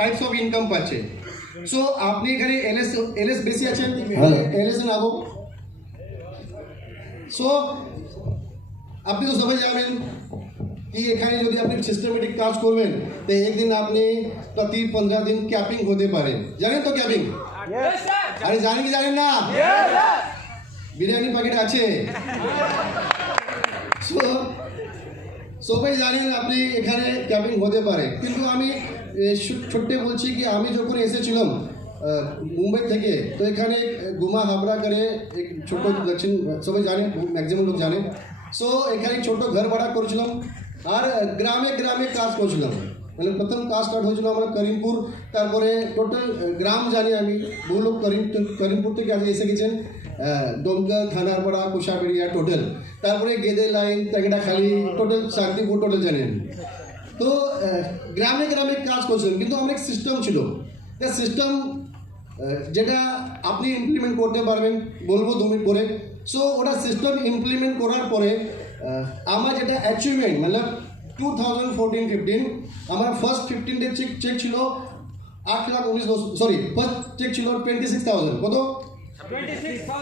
Types of income পাচ্ছে। So আপনি এখানে এলএস বেশি আছেন, এলএস নাবো। সো আপনি তো সবাই জানেন कि এখানে যদি আপনি সিস্টেমেটিক কাজ করবেন তো একদিন আপনি প্রতি 15 দিন ক্যাপিং হতে পারে। জানেন তো ক্যাপিং? আরে জানেন কি জানেন না? বিরিয়ানি প্যাকেট আছে। সো সবাই জানেন আপনি এখানে ক্যাপিং হতে পারে, কিন্তু আমি ছোট্টে বলছি কি আমি যখন এসেছিলাম মুম্বাই থেকে, তো এখানে গুমা হাবড়া করে এক ছোট দক্ষিণ সবাই জানে, ম্যাক্সিমাম লোক জানে। সো এখানে ছোট ঘর ভাড়া করেছিলাম আর গ্রামে গ্রামে কাজ করছিলাম। মানে প্রথম কাজ স্টার্ট হয়েছিল আমরা করিমপুর, তারপরে টোটাল গ্রাম জানি আমি, বহু লোক করিমপুর থেকে আগে এসে গেছেন, ডোমকা, থানারপাড়া, কুশাবেড়িয়া টোটাল, তারপরে Gede line, Tengitakhali, total Shantipur total জানেন। তো গ্রামে গ্রামে কাজ করছিলাম, কিন্তু আমার এক সিস্টেম ছিল, সিস্টেম যেটা আপনি ইমপ্লিমেন্ট করতে পারবেন বলবো 2 মিনিট পরে। সো ওটা সিস্টেম ইমপ্লিমেন্ট করার পরে আমার যেটা অ্যাচিভমেন্ট মানে 2014-15 আমার ফার্স্ট 15 ডে চেক ছিল 8,19,000, সরি ফার্স্ট চেক ছিল 26,000, কত?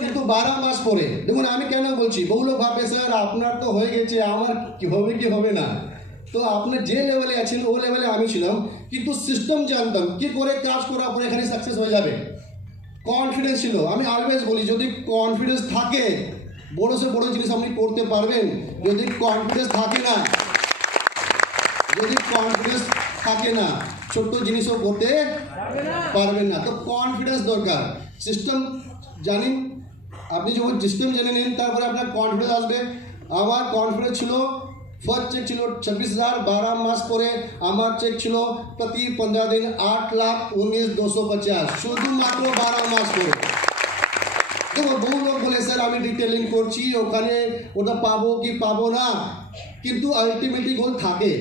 কিন্তু 12 মাস পরে দেখুন, আমি কেন বলছি, বহু লোক ভাবে স্যার আপনার তো হয়ে গেছে, আমার কি হবে কি হবে না। তো আপনার যে লেভেলে আছেন ও লেভেলে আমি ছিলাম, কিন্তু সিস্টেম জানতাম কি করে কাজ করার পরে এখানে সাকসেস হয়ে যাবে। কনফিডেন্স ছিল। আমি অলওয়েজ বলি যদি কনফিডেন্স থাকে বড় সে বড় জিনিস আপনি করতে পারবেন। যদি কনফিডেন্স থাকে না, ছোট্ট জিনিসও করতে পারবেন না। তো কনফিডেন্স দরকার। সিস্টেম জানেন, আপনি যখন সিস্টেম জেনে নেন তারপরে আপনার কনফিডেন্স আসবে। আমার কনফিডেন্স ছিল, ফার্স্ট চেক ছিল 26,000, 12 মাস পরে আমার চেক ছিল প্রতি 15 দিন 8,19,250, শুধুমাত্র 12 মাস পরে। দেখো বহু লোক বলে স্যার আমি ডিটেলিং করছি, ওখানে ওটা পাবো কি পাবো না, কিন্তু আলটিমেটলি গোল থাকে।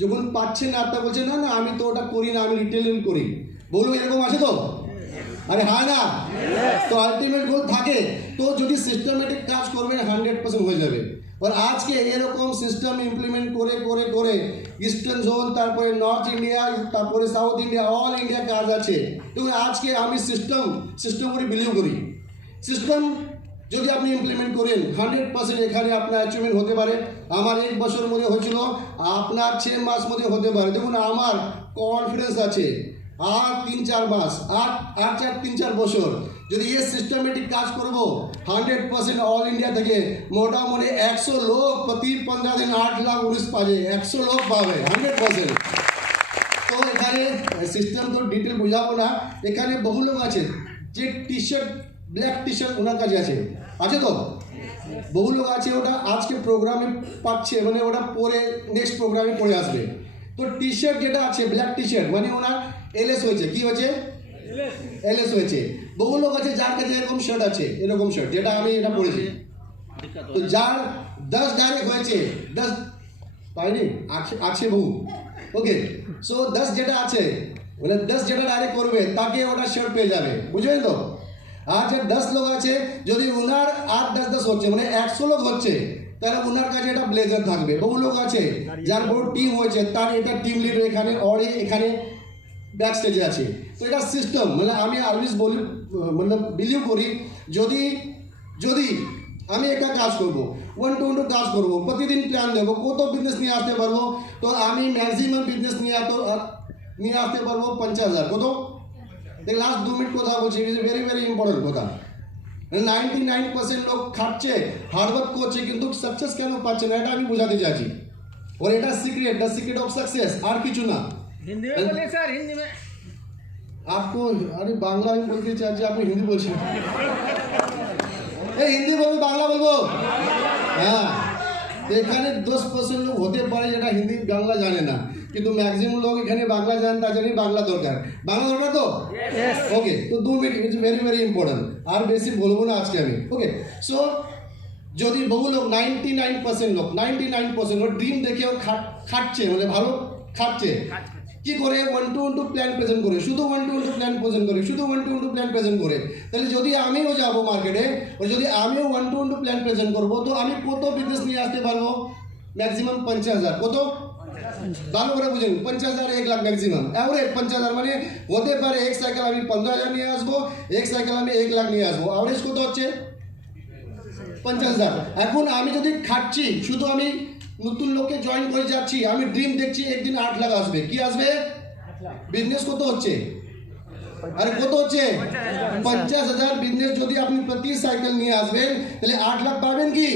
যখন পাচ্ছে না তা বলছে না না আমি তো ওটা করি না, আমি রিটেলিং করি। বলুন এরকম আছে তো? আরে হ্যাঁ না? তো আলটিমেট গোল থাকে। তো যদি সিস্টেমেটিক কাজ করবেন 100% হয়ে যাবে। আর আজকে এরকম সিস্টেম ইমপ্লিমেন্ট করে করে করে ইস্টার্ন জোন, তারপরে নর্থ ইন্ডিয়া, তারপরে সাউথ ইন্ডিয়া, অল ইন্ডিয়া কাজ আছে। তো আজকে আমি সিস্টেম করে বিলিভ করি। সিস্টেম যদি আপনি ইমপ্লিমেন্ট করেন 100% এখানে আপনার অ্যাচিভমেন্ট হতে পারে। আমার 1 বছর মধ্যে হয়েছিল, আপনার 6 মাস মধ্যে হতে পারে। দেখুন আমার কনফিডেন্স আছে, আর 3-4 মাস, 3-4 বছর যদি এই সিস্টেমেটিক কাজ করব 100% অল ইন্ডিয়া থেকে মোটামুটি 100 লোক প্রতি 15 দিন 8,19,000 পাবে, 100 লোক পাবে 100%। তো এখানে সিস্টেম তো ডিটেল বোঝাবো না। এখানে বহু লোক আছে যে টি-শার্ট, ব্ল্যাক টি-শার্ট ওনার কাছে আছে তো বহু লোক আছে, ওটা আজকে প্রোগ্রামে পাচ্ছে, মানে ওটা পরে নেক্সট প্রোগ্রামে পড়ে আসবে। তো টি-শার্ট যেটা আছে ব্ল্যাক টি-শার্ট মানে ওনার এলএস হয়েছে, কি হয়েছে? এলএস হয়েছে। বহু লোক আছে যার কাছে এরকম শার্ট আছে, এরকম শার্ট যেটা আমি এটা পরেছি, তো যার 10 ডাইরেক্ট হয়েছে, 10 পাইনি আছে বহু। ওকে, সো 10 যেটা আছে মানে 10 যেটা ডাইরেক্ট করবে তাকে ওটা শার্ট পেয়ে যাবে, বুঝলেন তো? আর যে 10 লোক আছে যদি ওনার 8-10 হচ্ছে মানে 100 লোক হচ্ছে, তাহলে ওনার কাছে এটা ব্লেজার থাকবে। বহু লোক আছে যার বড় টিম হয়েছে, তার এটা টিম লিডার এখানে অরে এখানে ব্যাক স্টেজে আছে। তো এটা সিস্টেম মানে আমি অলওয়েজ বলি, মানে বিলিভ করি যদি আমি একটা কাজ করব, 1 to 1 কাজ করব, প্রতিদিন প্ল্যান দেবো কত বিজনেস নিয়ে আসতে পারবো, তো আমি ম্যাক্সিমাম বিজনেস নিয়ে আসতে পারবো 50,000। কত? লাস্ট 2 মিনিট কথা বলছি, it is very very important কথা। 99% লোক খাচ্ছে, হার্ডওয়ার্ক করছে, কিন্তু সাকসেস কেন পাচ্ছে না এটা আমি বোঝাতে চাইছি। और এটা secret, the secret of success, আর কিছু না। हिंदी में बोलिए सर, हिंदी में। आपको अरे बांग्ला में बोलते चाची, आप हिंदी बोलছেন। এই হিন্দি বলবো বাংলা বলবো? হ্যাঁ, এখানে 10% লোক হতে পারে যেটা হিন্দি বাংলা জানে না, কিন্তু ম্যাক্সিমাম লোক এখানে বাংলা জানেন, তার জন্য বাংলা দরকার। বাংলা দরকার তো? ওকে, তো 2 minute, it's very very important. আর বেশি বলবো না আজকে আমি। ওকে, সো যদি বহু লোক 99% লোক ড্রিম দেখেও খাটছে, মানে ভালো খাটছে, কি করে 1 to 1 প্ল্যান প্রেজেন্ট করে, শুধু 1 to 1 প্ল্যান প্রেজেন্ট করে, শুধু 1 to 1 প্ল্যান প্রেজেন্ট করে। তাহলে যদি আমিও যাব মার্কেটে, যদি আমিও 1 to 1 প্ল্যান প্রেজেন্ট করবো, তো আমি কত বিজনেস নিয়ে আসতে পারবো? ম্যাক্সিমাম 50,000। কত? ভালো করে বুঝুন 50,000 1 লাখ ম্যাক্সিমাম এভারেজ 50,000 মানে হতে পারে এক সাইকেল আমি 15,000 নিয়ে আসবো এক সাইকেল আমি 1 লাখ নিয়ে আসবো এভারেজ কত হচ্ছে 50,000 এখন আমি যদি খাচ্ছি শুধু আমি নতুন লোককে জয়েন করে যাচ্ছি আমি ড্রিম দেখছি একদিন 8 লাখ আসবে কি আসবে বিজনেস কত হচ্ছে আরে কত হচ্ছে 50,000 বিজনেস যদি আপনি প্রতি সাইকেল নিয়ে আসবেন তাহলে 8 লাখ পাবেন কি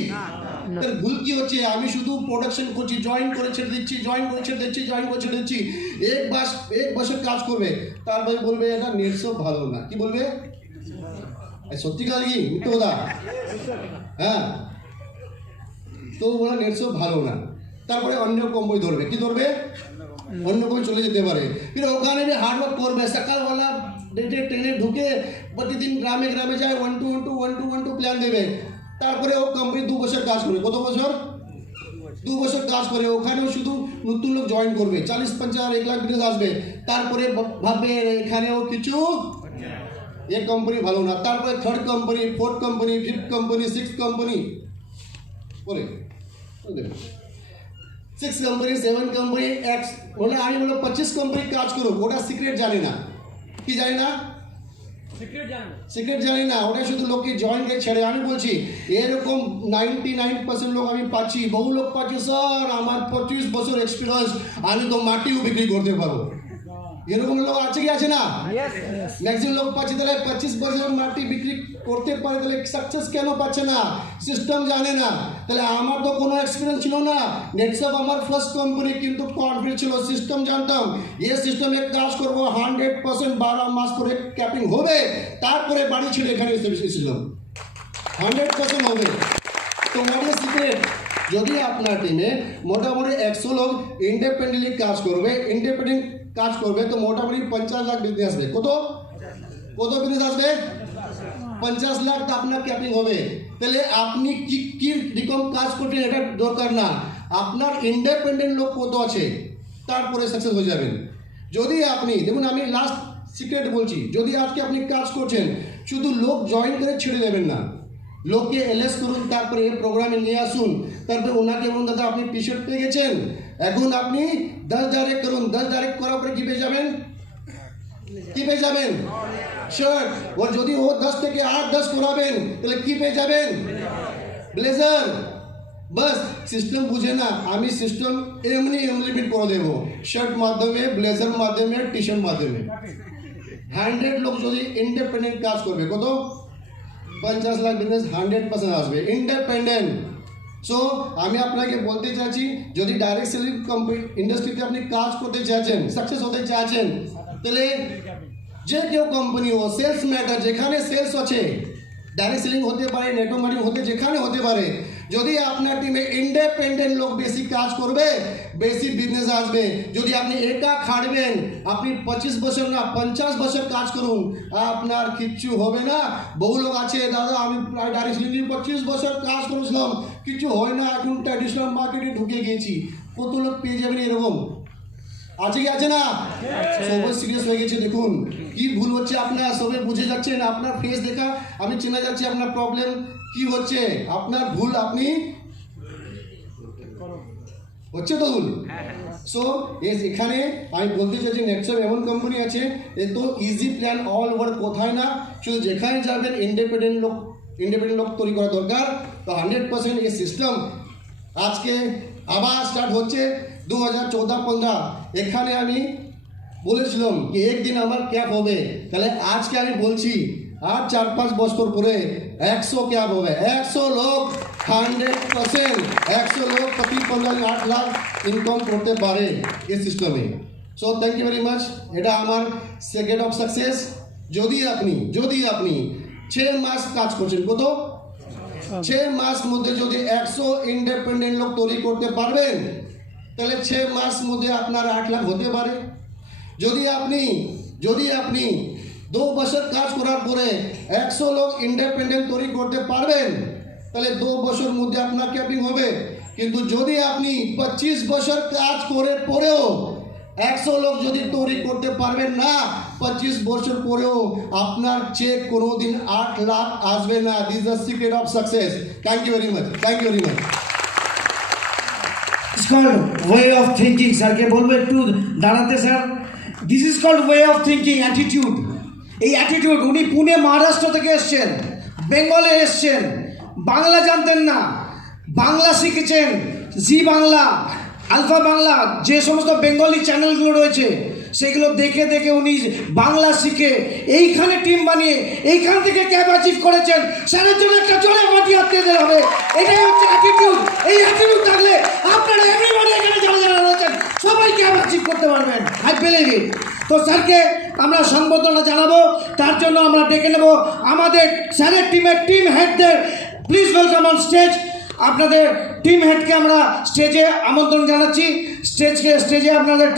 তার ভুল কি হচ্ছে আমি শুধু প্রোডাকশন করছি জয়েন করে ছেড়ে দিচ্ছি জয়েন করে ছেড়ে দিচ্ছি জয়েন করে ছেড়ে দিচ্ছি এক বছর কাজ করবে তারপরে বলবে এটা নেট সব ভালো না কি বলবে সত্যিকার কি তো দা হ্যাঁ তো বলা নেট সব ভালো না তারপরে অন্য কোম্পানি ধরবে কি ধরবে অন্য কোম্পানি চলে যেতে পারে কিন্তু ওখানে যে হার্ডওয়ার্ক করবে সকালবেলা ডেটে ট্রেনে ঢুকে প্রতিদিন গ্রামে গ্রামে যায় 1 2 1 2 1 2 1 2 প্ল্যান দেবে তারপরে ও কোম্পানি 2 বছর কাজ করবে কত বছর 2 বছর কাজ করে ওখানেও শুধু নতুন লোক জয়েন করবে 40-50,000 1 লাখ বিজনেস আসবে তারপরে ভাববে এখানেও কিছু এক কোম্পানি ভালো না তারপরে third company fourth company fifth company six company বলে 6 কোম্পানি 7 কোম্পানি এক্স বলে আমি বলো 25 কোম্পানি কাজ করো ওটা সিক্রেট জানি না কি জানি না সিক্রেট জানি না ওটা শুধু লোককে জয়েন করে ছেড়ে আমি বলছি এরকম 99% লোক আমি পাচ্ছি বহু লোক পাচ্ছি স্যার আমার 25 বছর এক্সপিরিয়েন্স আমি তো মাটিও বিক্রি করতে পারবো এরকম লোক আছে কি আছে না ম্যাক্সিমাম লোক পাচ্ছে তাহলে 25 বছর মাটি বিক্রি করতে পারে তাহলে সাকসেস কেন পাচ্ছে না সিস্টেম জানে না তাহলে আমার তো কোনো এক্সপিরিয়েন্স ছিল না নেটসব আমার ফার্স্ট কোম্পানি কিন্তু কনফিডেন্স ছিল সিস্টেম জানতাম এই সিস্টেমে কাজ করবো 100% 12 মাস করে ক্যাপিং হবে তারপরে বাড়ি ছেড়ে এখানে এসেছিলাম 100% হবে তো মানে সিক্রেট যদি আপনার টিমে মোটামুটি 100 লোক ইন্ডিপেন্ডেন্টলি কাজ করবে তো মোটামুটি 50 লাখ বিজনেস আসবে কত বিজনেস আসবে 50 লাখ তো আপনার ক্যাপিং হবে তাহলে আপনি কি রকম কাজ করছেন এটা দরকার না আপনার ইন্ডিপেন্ডেন্ট লোক কত আছে তারপরে সাকসেস হয়ে যাবেন যদি আপনি দেখুন আমি লাস্ট সিক্রেট বলছি যদি আজকে আপনি কাজ করছেন শুধু লোক জয়েন করে ছেড়ে দেবেন না লোককে এলএস করুন তারপরে এই প্রোগ্রামে নিয়ে আসুন তারপরে ওনাকে বলুন দাদা আপনি টি শার্ট পেয়ে গেছেন এখন আপনি 10 ডাইরেক্ট করুন 10 ডাইরেক্ট করার পরে কি পেয়ে যাবেন শার্ট ওর যদি ও 10 থেকে 8-10 করাবেন তাহলে কি পেয়ে যাবেন ব্লেজার বাস সিস্টেম বুঝে না আমি সিস্টেম এমনি ইমপ্লিমেন্ট করে দেবো শার্ট মাধ্যমে ব্লেজার মাধ্যমে টি শার্ট মাধ্যমে 100 লোক যদি ইন্ডিপেন্ডেন্ট কাজ করবে কত 50 লাখ বিজনেস 100% আসবে ইন্ডিপেন্ডেন্ট সো আমি আপনাকে বলতে চাইছি যদি ডাইরেক্ট সেলিং ইন্ডাস্ট্রিতে আপনি কাজ করতে চাইছেন সাকসেস হতে চাইছেন তাহলে যে কেউ কোম্পানি ও সেলস ম্যাটার যেখানে সেলস আছে ডাইরেক্ট সেলিং হতে পারে নেটওয়ার্ক মার্কেটিং হতে যেখানে হতে পারে যদি আপনার টিমে ইন্ডিপেন্ডেন্ট লোক বেশি কাজ করবে বেশি বিজনেস আসবে যদি আপনি একা খাটবেন আপনি 25 বছর না 50 বছর কাজ করুন আপনার কিচ্ছু হবে না বহু লোক আছে দাদা আমি প্রায় ডাইরেক্ট সেলিং 25 বছর কাজ করেছিলাম কিছু হয় না এখন ট্র্যাডিশনাল মার্কেটে ঢুকে গিয়েছি কত লোক পেয়ে যাবেন এরকম আছে কি আছে না সবাই সিরিয়াস হয়ে গেছে দেখুন কি ভুল হচ্ছে আপনার সবাই বুঝে যাচ্ছেন আপনার ফেস দেখা আমি চেনা যাচ্ছি আপনার প্রবলেম কি হচ্ছে আপনার ভুল আপনি হচ্ছে তো ভুল সো এখানে আমি বলতে চাইছি নেটসব এমন কোম্পানি আছে এ তো ইজি প্ল্যান অল ওভার কোথায় না শুধু যেখানে যাবেন ইন্ডিপেন্ডেন্ট লোক তৈরি করা দরকার তো 100% এই সিস্টেম আজকে আবার স্টার্ট হচ্ছে 2014-15 এখানে আমি বলেছিলাম কি একদিন আমার ক্যাপ হবে তাহলে আজকে আমি বলছি আর 4-5 বছর পরে 100 ক্যাপ হবে 100 লোক 100% 100 লোক প্রতি 8 লাখ ইনকাম করতে পারে এই সিস্টেমে so thank you very much এটা আমার সেকেন্ড অফ সাকসেস যদি আপনি 6 মাস কাজ করছেন কত 6 মাস মধ্যে যদি 100 ইন্ডিপেন্ডেন্ট লোক তৈরি করতে পারবেন তাহলে 6 মাস মধ্যে আপনার 8 লাখ হতে পারে যদি আপনি 2 বছর কাজ করার পরে 100 লোক ইন্ডিপেন্ডেন্ট তৈরি করতে পারবেন তাহলে 2 বছর মধ্যে আপনার ক্যাপিং হবে কিন্তু যদি আপনি 25 বছর কাজ করে পরেও 100 লোক যদি তৈরি করতে পারবেন না 25 বছর পরেও আপনার চেক কোনোদিন 8 লাখ আসবে না this is the secret of success thank you very much called way of thinking. স্যারকে বলবো একটু দাঁড়াতে sir. This is called way of thinking, attitude. এই অ্যাটিটিউড, উনি পুনে মহারাষ্ট্র থেকে এসছেন, বেঙ্গলে এসছেন, বাংলা জানতেন না, বাংলা শিখেছেন, জি বাংলা, আলফা বাংলা, যে সমস্ত বেঙ্গলি চ্যানেলগুলো রয়েছে সেগুলো দেখে দেখে উনি বাংলা শিখে এইখানে টিম বানিয়ে এইখান থেকে ক্যাব অ্যাচিভ করেছেন। স্যারের জন্য একটা জোরে মাটি হাতে দিতে হবে। এটাই হচ্ছে অ্যাটিটিউড। এই অ্যাটিটিউড থাকলে আপনারা এভরিবডি এখানে যারা যারা রয়েছেন সবাই ক্যাব অ্যাচিভ করতে পারবেন। I believe it. তো স্যারকে আমরা সংবর্ধনা জানাবো, তার জন্য আমরা ডেকে নেব আমাদের স্যারের টিমের টিম হেডদের। Please welcome on stage. আপনাদের টিম হেডকে আমরা স্টেজে আমন্ত্রণ জানাচ্ছি। স্টেজে আপনাদের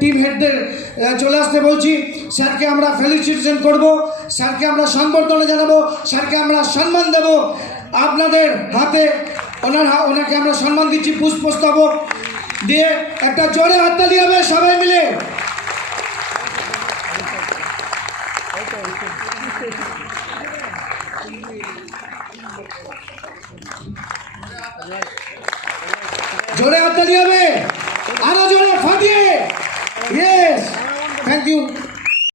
টিম হেডদের চলে আসতে বলছি। স্যারকে আমরা ফেলিসিটেশন করব, স্যারকে আমরা সংবর্ধনা জানাবো, স্যারকে আমরা সম্মান দেব। আপনাদের হাতে ওনাকে আমরা সম্মান দিচ্ছি, পুষ্পস্তবক দিয়ে। একটা জোরে হাততালি হবে সবাই মিলে। জোরে হাততালি হবে, আরো জোরে ফাটিয়ে। Yes, thank you.